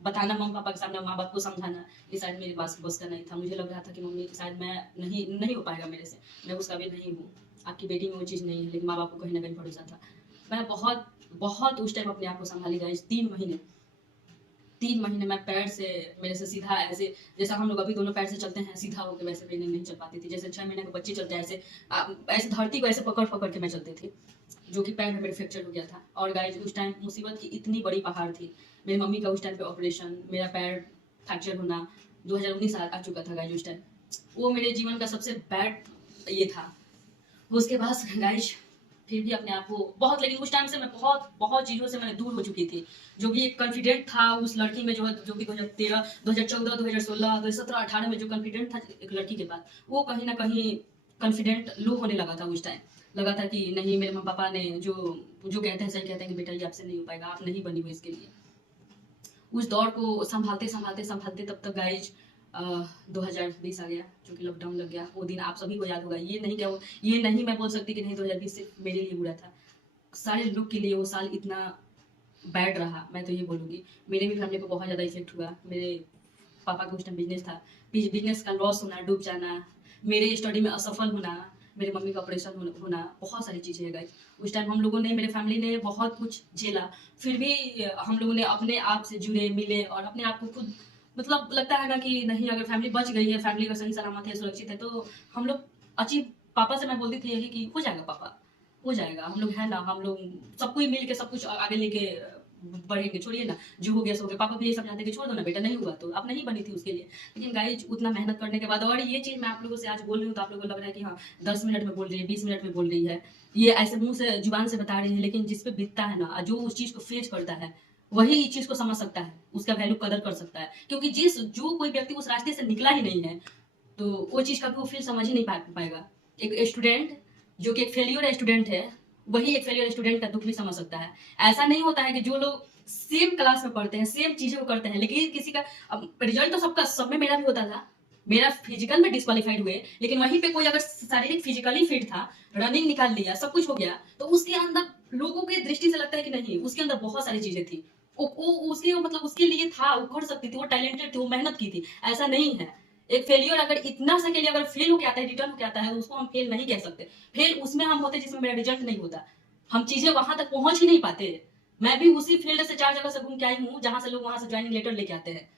बताना मम्मी पापा के सामने, माँ बाप को समझाना कि शायद मेरे पास बस का नहीं था, मुझे लग रहा था कि मम्मी शायद मैं नहीं हो पाएगा मेरे से, मैं उसका भी नहीं हूँ, आपकी बेटी में वो चीज़ नहीं है, लेकिन माँ बाप को कहीं ना कहीं भरोसा था। मैं बहुत बहुत उस टाइम अपने आप को संभाली गाइस, 3 महीने मैं पैर से, मेरे से सीधा ऐसे जैसा हम लोग अभी दोनों पैर से चलते हैं सीधा होकर, वैसे भी नहीं चल पाती थी, जैसे 6 महीने के बच्चे चलते हैं ऐसे, ऐसे धरती को ऐसे पकड़ पकड़ के मैं चलती थी, जो कि पैर में मेरे फ्रैक्चर हो गया था। और गाइस उस टाइम मुसीबत की इतनी बड़ी पहाड़ थी, मेरी मम्मी का उस टाइम पे ऑपरेशन, मेरा पैर फ्रैक्चर होना, 2019 आ चुका था गाइस उस टाइम, वो मेरे जीवन का सबसे बैड ये था। उसके बाद गाइस फिर भी अपने आप को बहुत, लेकिन उस टाइम से मैं बहुत बहुत चीज़ों से मैंने दूर हो चुकी थी, जो भी एक कॉन्फिडेंट था उस लड़की में, जो कि 2013 2014 2016 2017 18 में जो कॉन्फिडेंट था एक लड़की के पास, वो कहीं ना कहीं कॉन्फिडेंट लो होने लगा था। उस टाइम लगा था कि नहीं, मेरे मम्मी पापा ने जो जो कहते हैं सही कहते हैं कि बेटा ये आपसे नहीं हो पाएगा, आप नहीं बनी हुई इसके लिए। उस दौर को संभालते संभालते संभालते तब तक गाइज 2020 आ गया, जो कि लॉकडाउन लग गया। वो दिन आप सभी को याद होगा, ये नहीं मैं बोल सकती कि नहीं 2020 सिर्फ मेरे लिए बुरा था, सारे लोग के लिए वो साल इतना बैड रहा, मैं तो ये बोलूँगी। मेरे भी फैमिली को बहुत ज़्यादा इफेक्ट हुआ, मेरे पापा का उस टाइम बिजनेस था, बिजनेस का लॉस होना, डूब जाना, मेरे स्टडी में असफल होना, मेरे मम्मी का ऑपरेशन होना, बहुत सारी चीज़ें हैं गाइस। उस टाइम हम लोगों ने, मेरे फैमिली ने बहुत कुछ झेला, फिर भी हम लोगों ने अपने आप से जुड़े मिले, और अपने आप को खुद मतलब लगता है ना कि नहीं, अगर फैमिली बच गई है, फैमिली का सही सलामत है, सुरक्षित है, तो हम लोग अचीव, पापा से मैं बोलती थी यही कि हो जाएगा पापा, हो जाएगा, हम लोग है ना, हम लोग सबको ही मिल के सब कुछ आगे लेके बढ़ेंगे। छोड़िए ना, जो हो गया सो हो गया। पापा भी ये समझाते कि छोड़ दो ना बेटा, नहीं हुआ तो अब नहीं बनी थी उसके लिए। लेकिन गाइज उतना मेहनत करने के बाद, और ये चीज मैं आप लोगों से आज बोल रही हूँ तो आप लोगों को लग रहा है कि हाँ 10 मिनट में बोल रही है, 20 मिनट में बोल रही है, ये ऐसे मुंह से जुबान से बता रही है, लेकिन जिस पे बीतता है ना, जो उस चीज को फेस करता है, वही इस चीज को समझ सकता है, उसका वैल्यू कदर कर सकता है। क्योंकि जो कोई व्यक्ति उस रास्ते से निकला ही नहीं है, तो वो चीज कभी वो फील समझ ही नहीं पाएगा। एक स्टूडेंट जो कि एक फेलियर स्टूडेंट है, वही एक फेलियर स्टूडेंट का दुख भी समझ सकता है। ऐसा नहीं होता है कि जो लोग सेम क्लास में पढ़ते हैं, सेम चीजें को करते हैं, लेकिन किसी का रिजल्ट तो सबका, सब में मेरा भी होता था, मेरा फिजिकल में डिस्क्वालीफाइड हुए, लेकिन वहीं पे कोई अगर शारीरिक फिजिकली फिट था, रनिंग निकाल लिया, सब कुछ हो गया, तो उसके अंदर लोगों की दृष्टि से लगता है कि नहीं, उसके अंदर बहुत सारी चीजें थी, वो उसके मतलब उसके लिए था, वो कर सकती थी, वो टैलेंटेड थी, वो मेहनत की थी। ऐसा नहीं है। एक फेलियर अगर इतना सा के लिए अगर फेल होके आता है, रिटर्न होके आता है, उसको हम फेल नहीं कह सकते। फेल उसमें हम होते जिसमें मेरा रिजल्ट नहीं होता, हम चीजें वहां तक पहुंच ही नहीं पाते। मैं भी उसी फील्ड से 4 जगह से घूम के आई हूँ, जहां से लोग वहां से ज्वाइनिंग लेटर लेके आते हैं,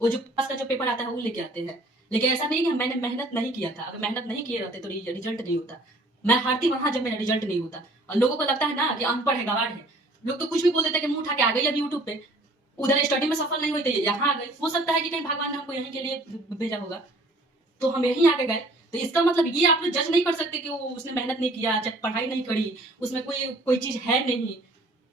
वो जो पास का जो पेपर आता है वो लेके आते हैं। लेकिन ऐसा नहीं कि मैंने मेहनत नहीं किया था, अगर मेहनत नहीं किए रहते तो रिजल्ट नहीं होता। मैं हारती वहां जब मेरा रिजल्ट नहीं होता। और लोगों को लगता है ना कि अनपढ़ है, गवार है, लोग तो कुछ भी बोल देते हैं कि मुंह उठा के आ गई अब यूट्यूब पे, उधर स्टडी में सफल नहीं हुई थी, यहाँ आ गई। हो सकता है कि कहीं भगवान ने हमको यहीं के लिए भेजा होगा, तो हम यहीं आगे गए। तो इसका मतलब ये आप लोग जज नहीं कर सकते कि वो उसने मेहनत नहीं किया, जब पढ़ाई नहीं करी, उसमें कोई कोई चीज है नहीं।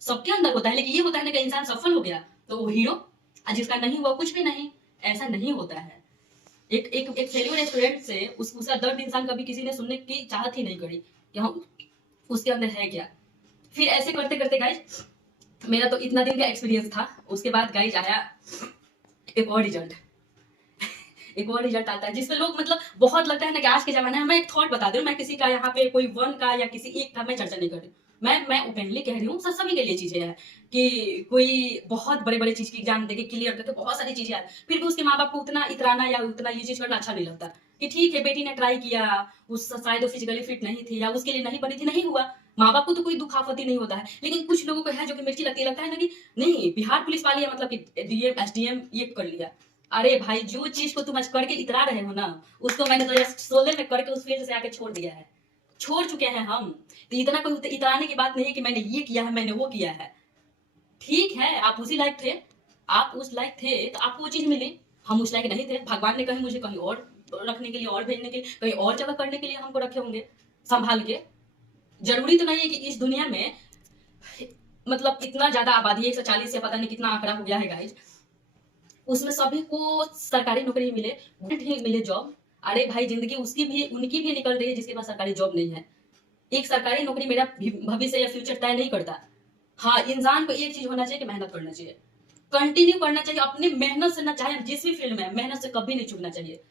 सबके अंदर होता है, लेकिन ये होता है ना कि इंसान सफल हो गया तो वो हीरो, और जिसका नहीं हुआ कुछ भी नहीं। ऐसा नहीं होता है। एक एक एक फेलियर स्टूडेंट से उसका दर्द इंसान कभी किसी ने सुनने की चाहत ही नहीं करी कि हम उसके अंदर है क्या। फिर ऐसे करते करते गाइज, मेरा तो इतना दिन का एक्सपीरियंस था। उसके बाद गाइज आया एक और रिजल्ट। एक और रिजल्ट आता है जिसमें लोग मतलब बहुत लगता है ना कि आज के जमाने में, मैं एक थॉट बता दूं, मैं किसी का यहाँ पे कोई वन का या किसी एक का मैं चर्चा नहीं कर रही हूँ, मैं ओपनली कह रही हूँ, सभी के लिए चीजें हैं कि कोई बहुत बड़े बड़े चीज की एग्जाम देके क्लियर करके बहुत सारी चीजें आती, फिर भी उसके माँ बाप को उतना इतराना या उतना ये चीज करना अच्छा नहीं लगता कि ठीक है बेटी ने ट्राई किया, उस शायद वो फिजिकली फिट नहीं थी या उसके लिए नहीं बनी थी, नहीं हुआ। माँ बाप को तो कोई दुख आफत ही नहीं होता है, लेकिन कुछ लोगों को है जो कि मिर्ची लगता है ना कि नहीं बिहार पुलिस वाली है, मतलब कि डीएम एसडीएम ये कर लिया। अरे भाई, जो चीज को तुम आज करके इतरा रहे हो ना, उसको मैंने 2016 में करके उस फील्ड से आके छोड़ दिया है, छोड़ चुके हैं हम। तो इतना कोई इतराने की बात नहीं है कि मैंने ये किया है, मैंने वो किया है। ठीक है, आप उसी लायक थे, आप उस लायक थे तो आपको वो चीज मिली, हम उस लायक नहीं थे। भगवान ने कहीं मुझे कहीं और रखने के लिए, और भेजने के लिए, कहीं और जगह करने के लिए हमको रखे होंगे संभाल के। जरूरी तो नहीं है कि इस दुनिया में मतलब इतना ज्यादा आबादी है, 140 या पता नहीं कितना आंकड़ा हो गया है गाइज, उसमें सभी को सरकारी नौकरी मिले, ही मिले जॉब। अरे भाई, जिंदगी उसकी भी उनकी भी निकल रही है जिसके पास सरकारी जॉब नहीं है। एक सरकारी नौकरी मेरा भविष्य या फ्यूचर तय नहीं करता। हाँ, इंसान को एक चीज होना चाहिए कि मेहनत करना चाहिए, कंटिन्यू करना चाहिए अपनी मेहनत से, ना चाहे जिस भी फील्ड में, मेहनत से कभी नहीं चूकना चाहिए।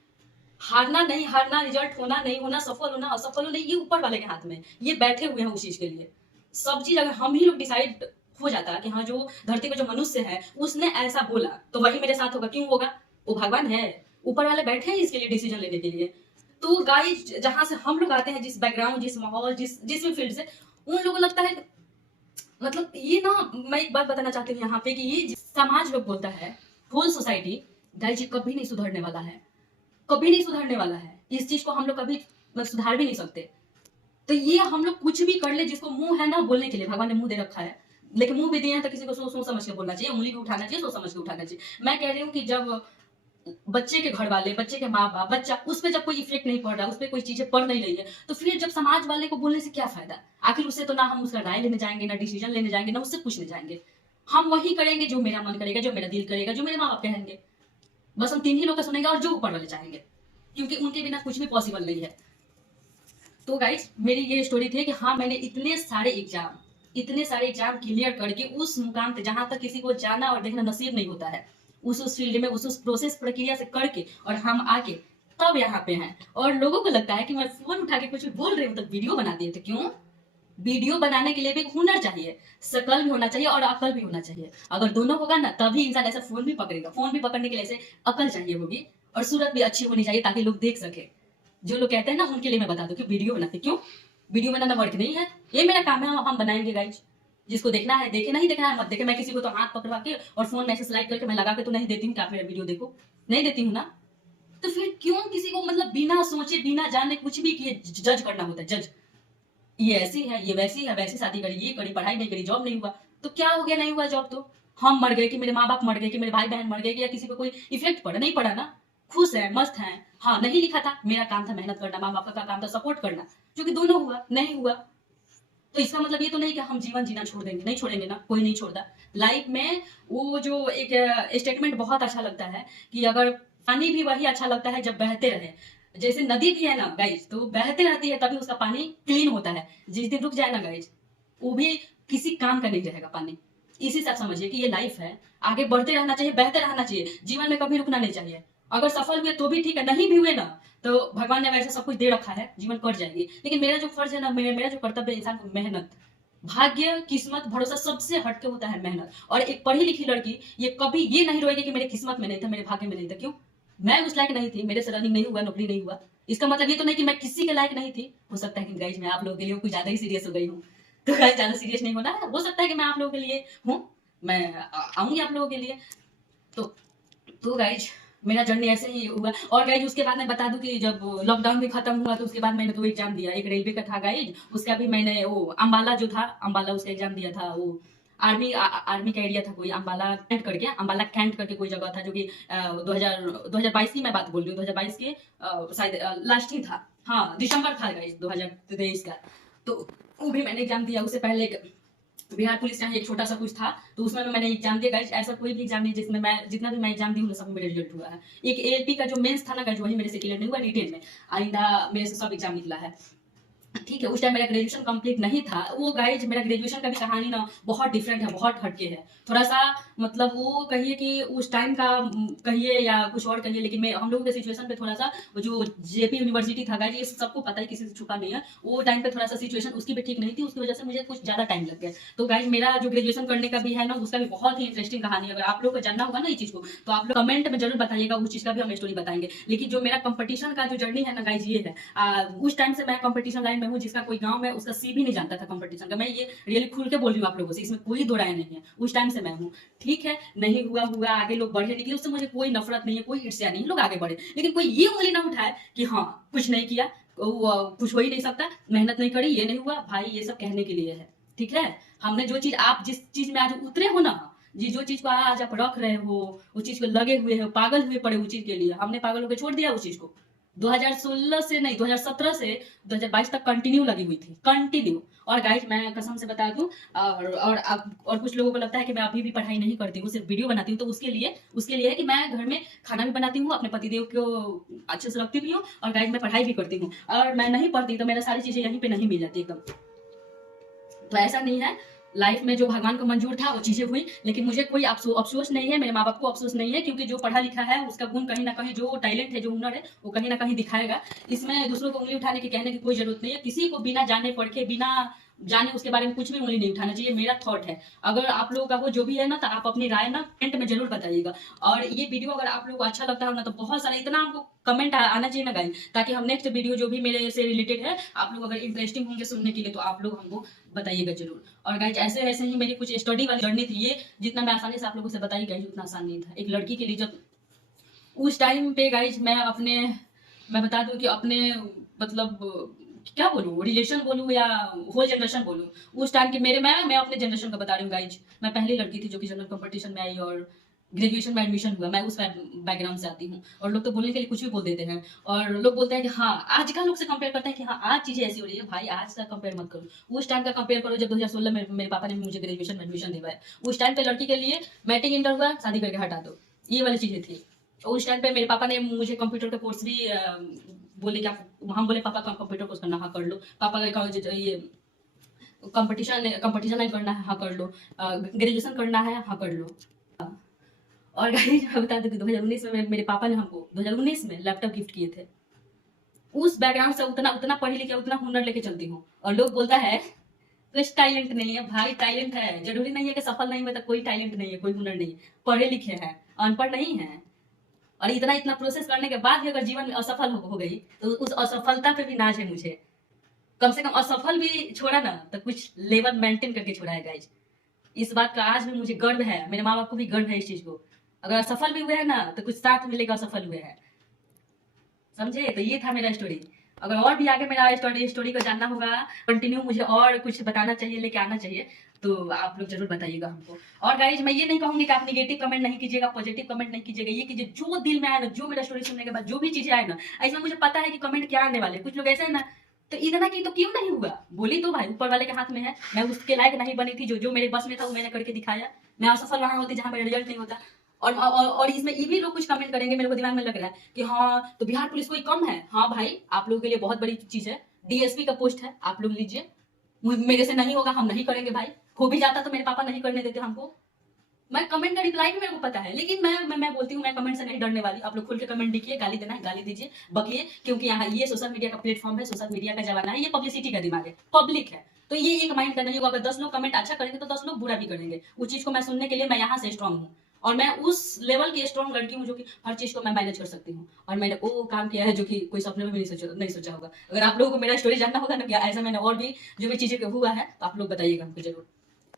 हारना नहीं हारना, रिजल्ट होना नहीं होना, सफल होना असफल होना, ये ऊपर वाले के हाथ में, ये बैठे हुए हैं उस चीज के लिए। सब चीज अगर हम ही लोग डिसाइड हो जाता कि हाँ जो धरती पे जो मनुष्य है उसने ऐसा बोला तो वही मेरे साथ होगा, क्यों होगा? वो भगवान है, ऊपर वाले बैठे हैं इसके लिए, डिसीजन लेने के लिए। तो गाइस, जहां से हम लोग आते हैं, जिस बैकग्राउंड, जिस माहौल, जिस भी फील्ड से, उन लोगों को लगता है मतलब ये ना, मैं एक बात बताना चाहती हूँ यहाँ पे कि ये समाज लोग बोलता है, होल सोसाइटी, गाइस ये कभी नहीं सुधरने वाला है, कभी नहीं सुधरने वाला है। इस चीज को हम लोग कभी सुधार भी नहीं सकते। तो ये हम लोग कुछ भी कर ले, जिसको मुंह है ना बोलने के लिए, भगवान ने मुंह दे रखा है, लेकिन मुंह भी दिए हैं तो किसी को सोच सोच समझ के बोलना चाहिए, उंगली भी उठाना चाहिए, सोच समझ के उठाना चाहिए। मैं कह रही हूँ कि जब बच्चे के घर वाले, बच्चे के माँ बाप, बच्चा उस पर जब कोई इफेक्ट नहीं पड़ रहा, उस पर कोई चीजें पढ़ नहीं रही है, तो फिर जब समाज वाले को बोलने से क्या फायदा? आखिर उससे तो ना हम उसका राय लेने जाएंगे, ना डिसीजन लेने जाएंगे, ना उससे पूछने जाएंगे। हम वही करेंगे जो मेरा मन करेगा, जो मेरा दिल करेगा, जो मेरे माँ बाप कहेंगे। बस हम 3 ही लोग का सुनेंगे और जो ऊपर वाले चाहेंगे, क्योंकि उनके बिना कुछ भी पॉसिबल नहीं है। तो गाइस, मेरी ये स्टोरी थी कि हाँ, मैंने इतने सारे एग्जाम क्लियर करके उस मुकाम पे, जहां तक किसी को जाना और देखना नसीब नहीं होता है, उस फील्ड में, उस प्रोसेस प्रक्रिया से करके, और हम आके तब यहाँ पे हैं। और लोगों को लगता है कि मैं फोन उठा के कुछ भी बोल रही हूँ तो वीडियो बना दिए, तो क्यों? वीडियो बनाने के लिए भी हुनर चाहिए, शकल भी होना चाहिए और अकल भी होना चाहिए। अगर दोनों होगा ना, तभी इंसान ऐसा फोन भी पकड़ेगा। फोन भी पकड़ने के लिए ऐसे अकल चाहिए होगी, और सूरत भी अच्छी होनी चाहिए ताकि लोग देख सके। जो लोग कहते हैं ना, उनके लिए मैं बता दूं कि वीडियो बनाते, क्यों? वीडियो बनाना वर्क नहीं है, ये मेरा काम है, हम बनाएंगे गाइज। जिसको देखना है देखे, नहीं देखना है मत देखे। मैं किसी को तो हाथ पकड़वा के और फोन में स्लाइड करके मैं लगा के तो नहीं देती हूँ कि आप मेरा वीडियो देखो, नहीं देती हूँ ना। तो फिर क्यों किसी को मतलब बिना सोचे, बिना जाने, कुछ भी किए जज करना होता है? जज ये ऐसी है, ये वैसी है, वैसी शादी करी, ये करी, पढ़ाई नहीं करी, जॉब नहीं हुआ। तो क्या हो गया, नहीं हुआ जॉब तो हम मर गए कि मेरे माँ बाप मर गए कि मेरे भाई बहन मर गए कि या किसी पे कोई इफेक्ट पड़ा? नहीं पड़ा ना। खुश है, मस्त है। हाँ, नहीं लिखा था, मेरा काम था मेहनत करना, माँ बाप का काम था सपोर्ट करना, जो कि दोनों हुआ, नहीं हुआ। तो इसका मतलब ये तो नहीं कि हम जीवन जीना छोड़ देंगे, नहीं छोड़ेंगे ना, कोई नहीं छोड़ता लाइफ में। वो जो एक स्टेटमेंट बहुत अच्छा लगता है कि अगर पानी भी वही अच्छा लगता है जब बहते रहे। जैसे नदी भी है ना गाइज, तो बहते रहती है तभी उसका पानी क्लीन होता है। जिस दिन रुक जाए ना गाइज, वो भी किसी काम का नहीं रहेगा पानी। इसी से आप समझिए कि ये लाइफ है, आगे बढ़ते रहना चाहिए, बहते रहना चाहिए, जीवन में कभी रुकना नहीं चाहिए। अगर सफल हुए तो भी ठीक है, नहीं भी हुए ना तो भगवान ने वैसे सब कुछ दे रखा है, जीवन कट जाएगी। लेकिन मेरा जो फर्ज है ना, मेरा जो कर्तव्य है इंसान को मेहनत, भाग्य, किस्मत, भरोसा सबसे हटके होता है मेहनत। और एक पढ़ी लिखी लड़की ये कभी ये नहीं रोएगी कि मेरे किस्मत में नहीं था, मेरे भाग्य में नहीं था। क्यों? मैं उस लायक नहीं थी, मेरे से रनिंग नहीं हुआ, नौकरी नहीं हुआ। इसका मतलब ये तो नहीं कि मैं किसी के लायक नहीं थी। हो सकता है कि गाइज मैं आप लोगों के लिए कुछ ज्यादा ही सीरियस हो गई हूँ, तो गाइज ज्यादा सीरियस नहीं होना है। हो सकता है कि मैं आप लोगों के लिए हूँ, मैं आऊंगी आप लोगों के लिए। तो गाइज मेरा जर्नी ऐसे ही हुआ। और गाइज उसके बाद मैं बता दूं कि जब लॉकडाउन भी खत्म हुआ तो उसके बाद मैंने 2 एग्जाम दिया। एक रेलवे का था गाइज, उसका भी मैंने वो अम्बाला जो था, अम्बाला उसका एग्जाम दिया था। वो आर्मी का एरिया था कोई, अम्बाला कैंट करके कोई जगह था, जो कि 2022 की मैं बात बोल रही हूँ, 2022 के शायद लास्ट ही था। हाँ, दिसंबर था गाइज 2023 का। तो वो भी मैंने एग्जाम दिया। उससे पहले बिहार पुलिस का एक छोटा सा कुछ था, तो उसमें मैंने एग्जाम दिया गाइस। ऐसा कोई भी एग्जाम नहीं जिसमें मैं, जितना भी मैं एग्जाम दी हूँ सब में मेरा रिजल्ट हुआ है। एक एएलपी का जो मेंस था ना गाइस, वही मेरे से क्लियर नहीं हुआ, रिटेन में। आइंदा मेरे से सब एग्जाम निकला है। ठीक है, उस टाइम मेरा ग्रेजुएशन कंप्लीट नहीं था। वो गाइज मेरा ग्रेजुएशन का भी कहानी ना बहुत डिफरेंट है, बहुत हटके है थोड़ा सा। मतलब वो कहिए कि उस टाइम का कहिए या कुछ और कहिए, लेकिन मैं हम लोगों के सिचुएशन पे थोड़ा सा, जो जेपी यूनिवर्सिटी था गाइज, ये सबको पता है, किसी से छुपा नहीं है। वो टाइम पे थोड़ा सा सिचुएशन उसकी भी ठीक नहीं थी, उसकी वजह से मुझे कुछ ज्यादा टाइम लग गया। तो गाइज मेरा जो ग्रेजुएशन करने का भी है ना, उसका भी बहुत ही इंटरेस्टिंग कहानी है। अगर आप लोग को जानना होगा ना ये चीज को, तो आप लोग कमेंट में जरूर बताइएगा, उस चीज का भी हम स्टोरी बताएंगे। लेकिन जो मेरा कंपटीशन का जो जर्नी है ना गाइज, ये है उस टाइम से मैं कंपटीशन लाइन में हूँ, जिसका कोई गांव में उसका सी भी नहीं जानता था कंपटीशन का। मैं ये रियली खुल के बोल रही हूँ आप लोगों से, इसमें कोई दो राय नहीं है। उस टाइम से मैं हूँ। ठीक है, नहीं हुआ हुआ, आगे लोग बढ़े निकले, उससे मुझे कोई नफरत नहीं है, कोई ईर्ष्या नहीं, लोग आगे बढ़े। लेकिन कोई ये उंगली ना उठाए कि हाँ कुछ नहीं किया, कुछ हो ही नहीं सकता, मेहनत नहीं करी, ये नहीं हुआ भाई। ये सब कहने के लिए है, ठीक है। हमने जो चीज, आप जिस चीज में आज उतरे हो ना, जी जो चीज को आज आप रख रहे हो, उस चीज को लगे हुए हो, पागल हुए पड़े उस चीज के लिए, हमने पागल होकर छोड़ दिया उस चीज को। 2016 से नहीं, 2017 से 2022 तक कंटिन्यू लगी हुई थी, कंटिन्यू। और गाइस मैं कसम से बता दूं, और कुछ लोगों को लगता है कि मैं अभी भी पढ़ाई नहीं करती हूँ, सिर्फ वीडियो बनाती हूँ। तो उसके लिए है कि मैं घर में खाना भी बनाती हूँ, अपने पतिदेव को अच्छे से रखती भी हूँ, और गाइस मैं पढ़ाई भी करती हूँ। और मैं नहीं पढ़ती तो मेरा सारी चीजें यहीं पे नहीं मिल जाती एकदम। तो ऐसा नहीं है, लाइफ में जो भगवान को मंजूर था वो चीजें हुई। लेकिन मुझे कोई अफसोस नहीं है, मेरे माँ बाप को अफसोस नहीं है, क्योंकि जो पढ़ा लिखा है उसका गुण कहीं ना कहीं, जो टैलेंट है, जो हुनर है, वो कहीं ना कहीं दिखाएगा। इसमें दूसरों को उंगली उठाने की, कहने की कोई जरूरत नहीं है। किसी को बिना जाने पढ़े, बिना जाने उसके बारे में कुछ भी उंगली नहीं उठाना चाहिए, मेरा थॉट है। अगर आप लोगों का वो जो भी है ना, तो आप अपनी राय ना कमेंट में जरूर बताइएगा। और ये वीडियो अगर आप लोगों को अच्छा लगता है ना, तो बहुत सारा इतना हमको कमेंट आना चाहिए ना गाइस, ताकि हम नेक्स्ट वीडियो जो भी मेरे से रिलेटेड है, आप लोग अगर इंटरेस्टिंग होंगे सुनने के लिए, तो आप लोग हमको बताइएगा जरूर। और गाइज ऐसे ऐसे ही मेरी कुछ स्टडी वाली जर्नी थी। ये जितना मैं आसानी से आप लोगों से बताई गाइज, उतना आसान नहीं था एक लड़की के लिए। जब उस टाइम पे गाइज मैं बता दूं कि अपने, मतलब क्या बोलूं, रिलेशन बोलूं या होल जनरेशन बोलूं, उस टाइम की मैं अपने जनरेशन का बता रही हूँ गाइज। मैं पहली लड़की थी जो कि जनरल कंपटीशन में आई, और ग्रेजुएशन में एडमिशन हुआ। मैं उस बैकग्राउंड से आती हूँ, और लोग तो बोलने के लिए कुछ भी बोल देते हैं। और लोग बोलते हैं कि हाँ, आज का लोग से कंपेयर करते हैं कि हाँ आज चीजें ऐसी हो रही है। भाई आज का कंपेयर मत करो, उस टाइम का कंपेयर करो जब 2016 में मेरे पापा ने मुझे ग्रेजुएशन में एडमिशन दिलवाया। उस टाइम पे लड़की के लिए मैट्रिक इंटर हुआ, शादी करके हटा दो, ये वाली चीजें थी। और उस टाइम पे मेरे पापा ने मुझे कंप्यूटर का कोर्स भी बोले कि आप, हम बोले पापा कंप्यूटर कोर्स करना, हाँ कर लो। पापा का ये कंपटीशन लाइन करना है, हाँ कर लो। ग्रेजुएशन करना है, हाँ कर लो। और गाइस मैं बता दूं कि 2019 में मेरे पापा ने हमको 2019 में लैपटॉप गिफ्ट किए थे। उस बैकग्राउंड से उतना उतना पढ़ी लिखी, उतना हुनर लेके चलती हूँ। और लोग बोलता है कुछ टैलेंट नहीं है, भाई टैलेंट है। जरूरी नहीं है कि सफल नहीं हुए तो कोई टैलेंट नहीं है, कोई हुनर नहीं है। पढ़े लिखे हैं, अनपढ़ नहीं है। और इतना इतना प्रोसेस करने के बाद भी अगर जीवन में असफल हो गई, तो उस असफलता पे भी नाज है मुझे। कम से कम असफल भी छोड़ा ना, तो कुछ लेवल मेंटेन करके छोड़ा है गाइज। इस बात का आज भी मुझे गर्व है, मेरे माँ बाप को भी गर्व है इस चीज को। अगर असफल भी हुए हैं ना, तो कुछ साथ मिलेगा, असफल हुए हैं, समझे। तो ये था मेरा स्टोरी। अगर और भी आगे मेरा स्टोरी को जानना होगा, कंटिन्यू मुझे और कुछ बताना चाहिए, लेके आना चाहिए, तो आप लोग जरूर बताइएगा हमको। और गाइज मैं ये नहीं कहूंगी कि आप नेगेटिव कमेंट नहीं कीजिएगा, पॉजिटिव कमेंट नहीं कीजिएगा, ये कीजिए जो दिल में आए ना, जो मेरा स्टोरी सुनने के बाद जो भी चीजें आए ना, इसमें मुझे पता है कि कमेंट क्या आने वाले। कुछ लोग ऐसे है ना, तो इतना की तो क्यों नहीं हुआ, बोली तो भाई ऊपर वाले के हाथ में है। मैं उसके लायक नहीं बनी थी, जो जो मेरे बस में था वो मैंने करके दिखाया। मैं असफल वहां होती जहां मेरा रिजल्ट नहीं होता। और इसमें ये भी लोग कुछ कमेंट करेंगे, मेरे को दिमाग में लग रहा है कि हाँ तो बिहार पुलिस कोई कम है। हाँ भाई, आप लोगों के लिए बहुत बड़ी चीज है, डीएसपी का पोस्ट है, आप लोग लीजिए। मेरे से नहीं होगा, हम नहीं करेंगे भाई। हो भी जाता तो मेरे पापा नहीं करने देते हमको। मैं कमेंट का रिप्लाई भी मेरे को पता है, लेकिन मैं बोलती हूँ मैं कमेंट से नहीं डरने वाली। आप लोग खुल के कमेंट लिखिए, गाली देना है गाली दीजिए, बकिए, क्योंकि यहाँ ये सोशल मीडिया का प्लेटफॉर्म है, सोशल मीडिया का जमाना है, ये पब्लिसिटी का दिमाग है, पब्लिक है। तो ये एक माइंड का नहीं होगा, अगर 10 लोग कमेंट अच्छा करेंगे तो 10 लोग बुरा भी करेंगे। उस चीज को मैं सुनने के लिए मैं यहाँ से स्ट्रांग हूँ, और मैं उस लेवल की स्ट्रांग लड़की हूँ जो कि हर चीज को मैं मैनेज कर सकती हूँ। और मैंने वो काम किया है जो कि कोई सपने में भी नहीं सोचा होगा। अगर आप लोगों को मेरा स्टोरी जानना होगा ना, क्या ऐसा मैंने और भी जो भी चीजें हुआ है, तो आप लोग बताइएगा हमको जरूर।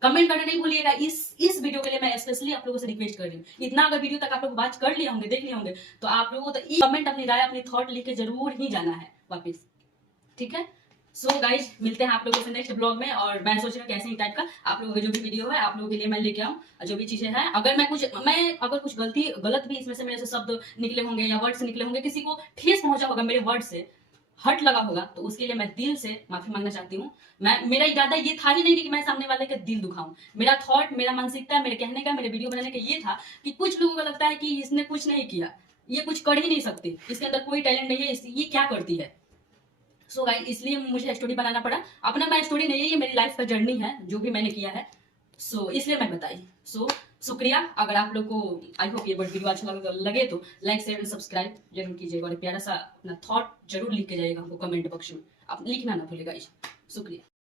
कमेंट करना नहीं भूलिएगा। इस वीडियो के लिए मैं स्पेशली आप लोगों से रिक्वेस्ट कर रही हूँ, इतना अगर वीडियो तक आप लोग वॉच कर लिए होंगे, देख लिए होंगे, तो आप लोगों को तो कमेंट अपनी राय अपनी थॉट लिख के जरूर ही जाना है वापस, ठीक है। सो गाइज मिलते हैं आप लोगों से नेक्स्ट ब्लॉग में। और मैं सोच रहा हूँ कि ऐसे ही टाइप का आप लोगों की जो भी वीडियो है आप लोगों के लिए मैं लेके आऊँ। जो भी चीजें हैं, अगर अगर कुछ गलत भी इसमें से मेरे से शब्द निकले होंगे या वर्ड्स निकले होंगे, किसी को ठेस पहुंचा होगा मेरे वर्ड से, हर्ट लगा होगा, तो उसके लिए मैं दिल से माफी मांगना चाहती हूँ। मेरा इरादा ये था ही नहीं कि मैं सामने वाले का दिल दुखाऊं। मेरा थॉट, मेरा मानसिकता, मेरे कहने का, मेरे वीडियो बनाने का ये था कि कुछ लोगों को लगता है कि इसने कुछ नहीं किया, ये कुछ कर ही नहीं सकती, इसके अंदर कोई टैलेंट नहीं है, ये क्या करती है। सो गाइस इसलिए मुझे स्टोरी बनाना पड़ा। अपना मैं स्टोरी नहीं है, ये मेरी लाइफ का जर्नी है जो भी मैंने किया है। सो इसलिए मैं बताई। सो शुक्रिया। अगर आप लोग को आई होप ये वीडियो अच्छा लगे तो लाइक शेयर एंड सब्सक्राइब जरूर कीजिएगा, और प्यारा सा अपना थॉट जरूर लिख के जाइएगा हमको कमेंट बॉक्स में। आप लिखना ना भूलिएगा। शुक्रिया।